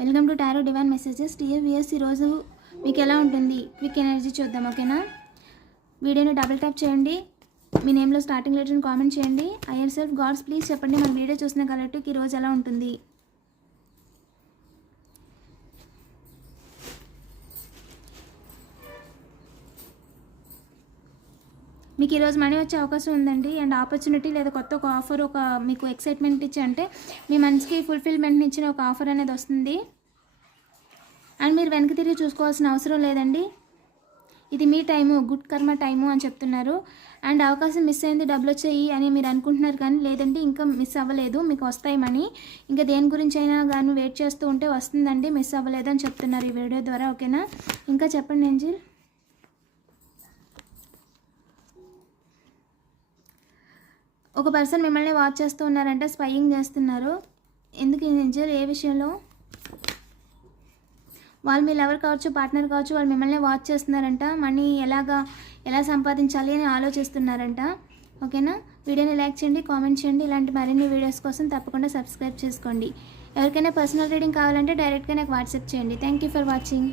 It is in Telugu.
Welcome to tarot divine messages. టీఏ విఎస్ ఈరోజు మీకు ఎలా ఉంటుంది క్విక్ ఎనర్జీ చూద్దాం. ఓకేనా, వీడియోని డబుల్ ట్యాప్ చేయండి, మీ నేమ్లో స్టార్టింగ్ లెటర్ని కామెంట్ చేయండి. ఐఎర్ సెల్ఫ్ గాడ్స్ ప్లీజ్ చెప్పండి మన వీడియో చూసిన కలెక్టివ్కి ఈరోజు ఎలా ఉంటుంది. మీకు ఈరోజు మనీ వచ్చే అవకాశం ఉందండి. అండ్ ఆపర్చునిటీ లేదా కొత్త ఒక ఆఫర్, ఒక మీకు ఎక్సైట్మెంట్ ఇచ్చి అంటే మీ మనసుకి ఫుల్ఫిల్మెంట్ని ఇచ్చిన ఒక ఆఫర్ అనేది వస్తుంది. అండ్ మీరు వెనక్కి తిరిగి చూసుకోవాల్సిన అవసరం లేదండి. ఇది మీ టైము, గుడ్ కర్మ టైము అని చెప్తున్నారు. అండ్ అవకాశం మిస్ అయింది, డబ్బులు వచ్చాయి అని మీరు అనుకుంటున్నారు, కానీ లేదండి, ఇంకా మిస్ అవ్వలేదు, మీకు వస్తాయి మనీ. ఇంకా దేని గురించి అయినా కానీ వెయిట్ చేస్తూ ఉంటే వస్తుందండి, మిస్ అవ్వలేదు అని చెప్తున్నారు ఈ వీడియో ద్వారా. ఓకేనా, ఇంకా చెప్పండి ఏంజిల్. ఒక పర్సన్ మిమ్మల్ని వాచ్ చేస్తూ ఉన్నారంటే స్పైయింగ్ చేస్తున్నారు. ఎందుకు ఏంజిల్, ఏ విషయంలో? వాళ్ళు మీ లవర్ కావచ్చు, పార్ట్నర్ కావచ్చు, వాళ్ళు మిమ్మల్ని వాచ్ చేస్తున్నారంట. మనీ ఎలా సంపాదించాలి అని ఆలోచిస్తున్నారంట. ఓకేనా, వీడియోని లైక్ చేయండి, కామెంట్ చేయండి. ఇలాంటి మరిన్ని వీడియోస్ కోసం తప్పకుండా సబ్స్క్రైబ్ చేసుకోండి. ఎవరికైనా పర్సనల్ రీడింగ్ కావాలంటే డైరెక్ట్గా నాకు వాట్సాప్ చేయండి. Thank you for watching.